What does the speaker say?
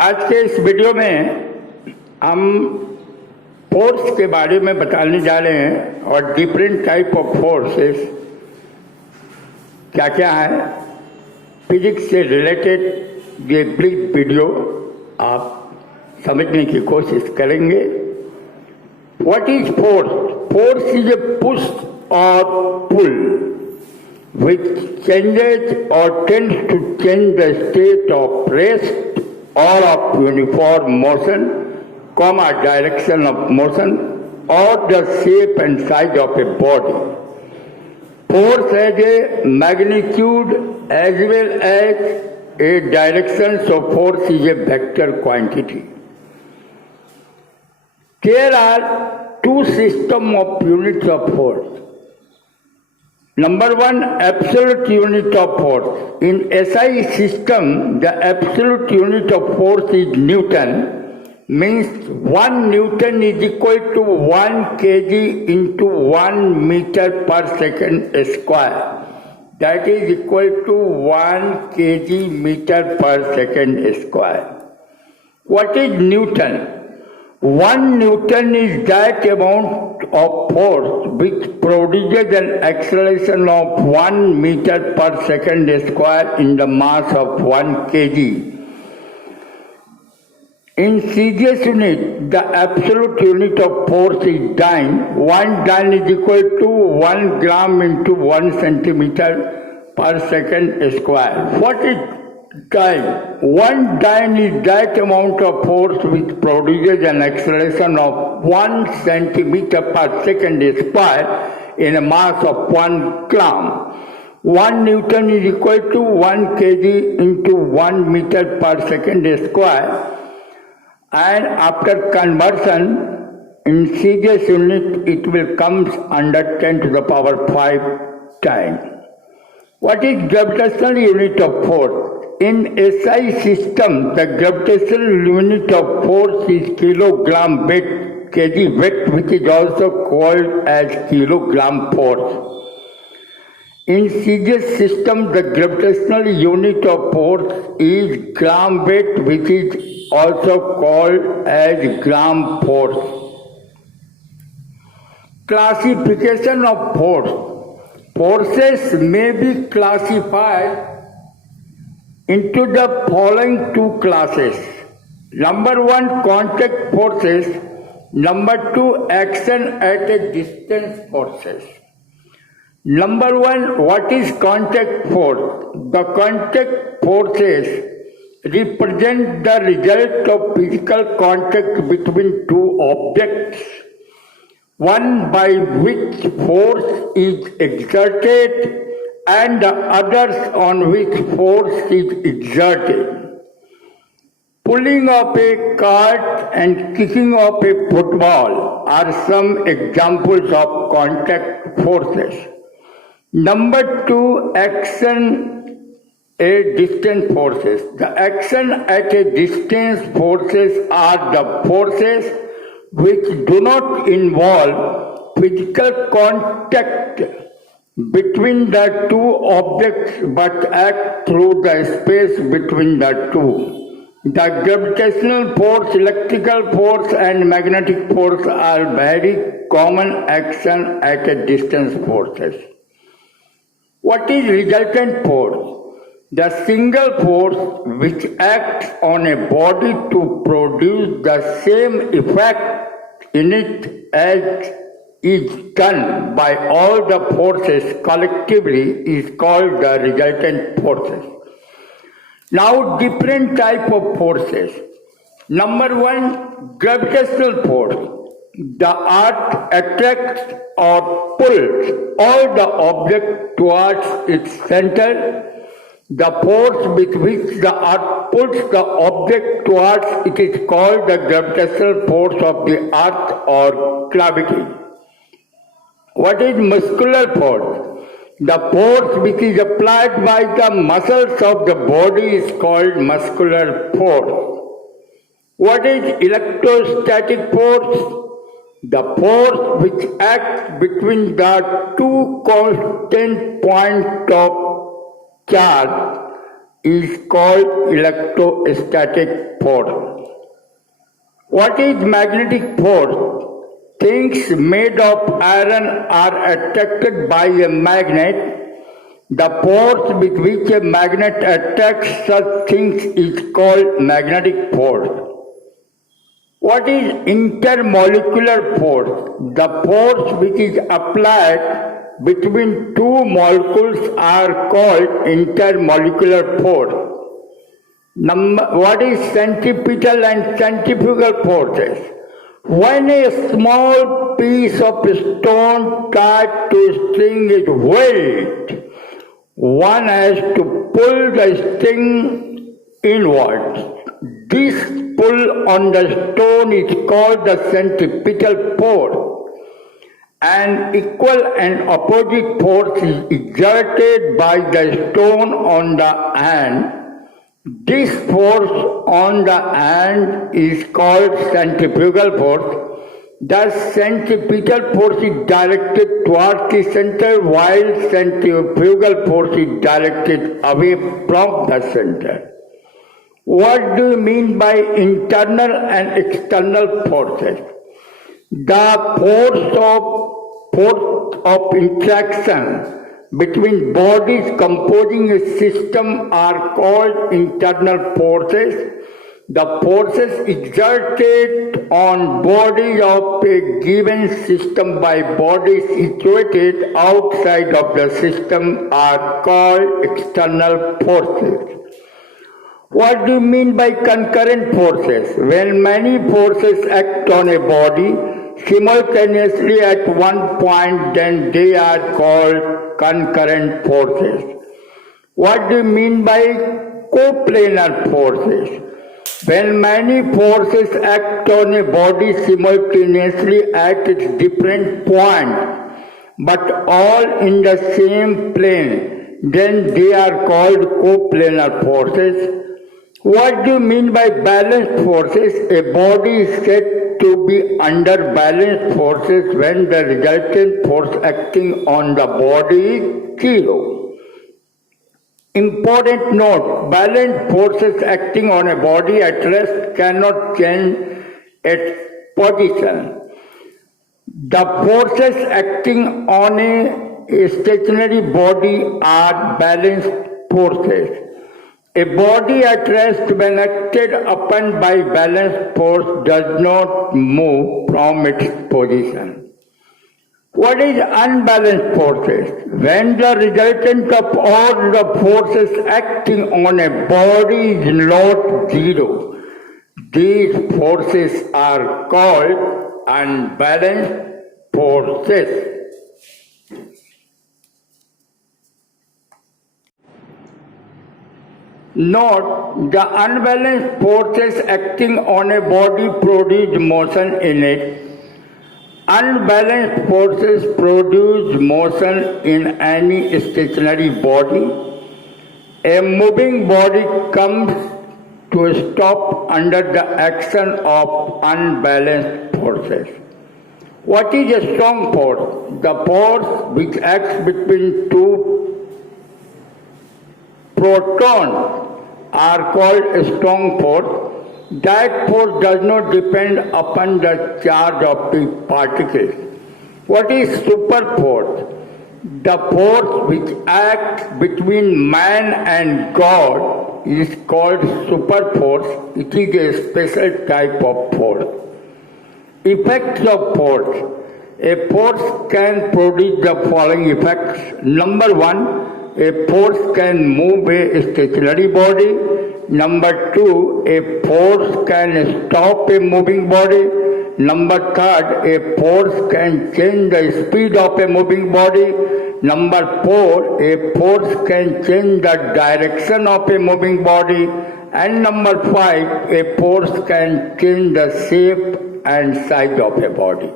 आज के इस वीडियो में हम फोर्स के बारे में बताने जा रहे हैं और डिफरेंट टाइप ऑफ फोर्सेस क्या क्या है। फिजिक्स से रिलेटेड ये ब्रीफ वीडियो आप समझने की कोशिश करेंगे। What is force? Force is a push और पुल which changes or tends to change the state of rest or of uniform motion, direction of motion or the shape and size of a body. Force has a magnitude as well as a direction, so force is a vector quantity. There are two systems of units of force. Number one, absolute unit of force. In SI system, the absolute unit of force is Newton. Means 1 Newton is equal to 1 kg into 1 meter per second square. That is equal to 1 kg meter per second square. What is Newton? 1 Newton is that amount of force which produces an acceleration of 1 meter per second square in the mass of 1 kg. In serious unit, the absolute unit of force is dyne. 1 dyne is equal to 1 gram into 1 centimeter per second square. What is dyne? 1 dyne is that amount of force which produces an acceleration of 1 centimeter per second square in a mass of 1 gram. 1 Newton is equal to 1 kg into 1 meter per second square, and after conversion in serious unit it will come under 10 to the power 5 times. What is gravitational unit of force? In SI system, the gravitational unit of force is kilogram weight, kg weight, which is also called as kilogram force. In serious system, the gravitational unit of force is gram weight, which is also called as gram force. Classification of force. Forces may be classified into the following two classes. Number one, contact forces. Number two, action at a distance forces. Number one, what is contact force? The contact forces represent the result of physical contact between two objects, one by which force is exerted and the others on which force is exerted. Pulling of a cart and kicking of a football are some examples of contact forces. Number two, action at distance forces. The action at a distance forces are the forces which do not involve physical contact between the two objects but act through the space between the two. The gravitational force, electrical force and magnetic force are very common action at a distance forces. What is resultant force? The single force which acts on a body to produce the same effect in it as is done by all the forces collectively is called the resultant forces. Now, different type of forces. Number one, gravitational force. The earth attracts or pulls all the object towards its center. The force with which the earth pulls the object towards it is called the gravitational force of the earth or gravity. What is muscular force? The force which is applied by the muscles of the body is called muscular force. What is electrostatic force? The force which acts between the two constant points of charge is called electrostatic force. What is magnetic force? Things made of iron are attracted by a magnet. The force with which a magnet attracts such things is called magnetic force. What is intermolecular force? The force which is applied between two molecules are called intermolecular force. What is centripetal and centrifugal forces? When a small piece of stone tied to a string is whirled, one has to pull the string inwards. This pull on the stone is called the centripetal force. An equal and opposite force is exerted by the stone on the hand. This force on the hand is called centrifugal force. The centripetal force is directed towards the center, while centrifugal force is directed away from the center. What do you mean by internal and external forces? The force of interaction between bodies composing a system are called internal forces. The forces exerted on bodies of a given system by bodies situated outside of the system are called external forces. What do you mean by concurrent forces? When many forces act on a body simultaneously at one point, then they are called concurrent forces. What do you mean by coplanar forces? When many forces act on a body simultaneously at its different points, but all in the same plane, then they are called coplanar forces. What do you mean by balanced forces? A body is said to be under balanced forces when the resultant force acting on the body is zero. Important note, balanced forces acting on a body at rest cannot change its position. The forces acting on a stationary body are balanced forces. A body at rest when acted upon by balanced force does not move from its position. What is unbalanced forces? When the resultant of all the forces acting on a body is not zero, these forces are called unbalanced forces. Note, the unbalanced forces acting on a body produce motion in it. Unbalanced forces produce motion in any stationary body. A moving body comes to a stop under the action of unbalanced forces. What is a strong force? The force which acts between two protons are called a strong force. That force does not depend upon the charge of the particles. What is super force? The force which acts between man and God is called super force. It is a special type of force. Effects of force. A force can produce the following effects. Number one, a force can move a stationary body. Number two, a force can stop a moving body. Number third, a force can change the speed of a moving body. Number four, a force can change the direction of a moving body. And number five, a force can change the shape and size of a body.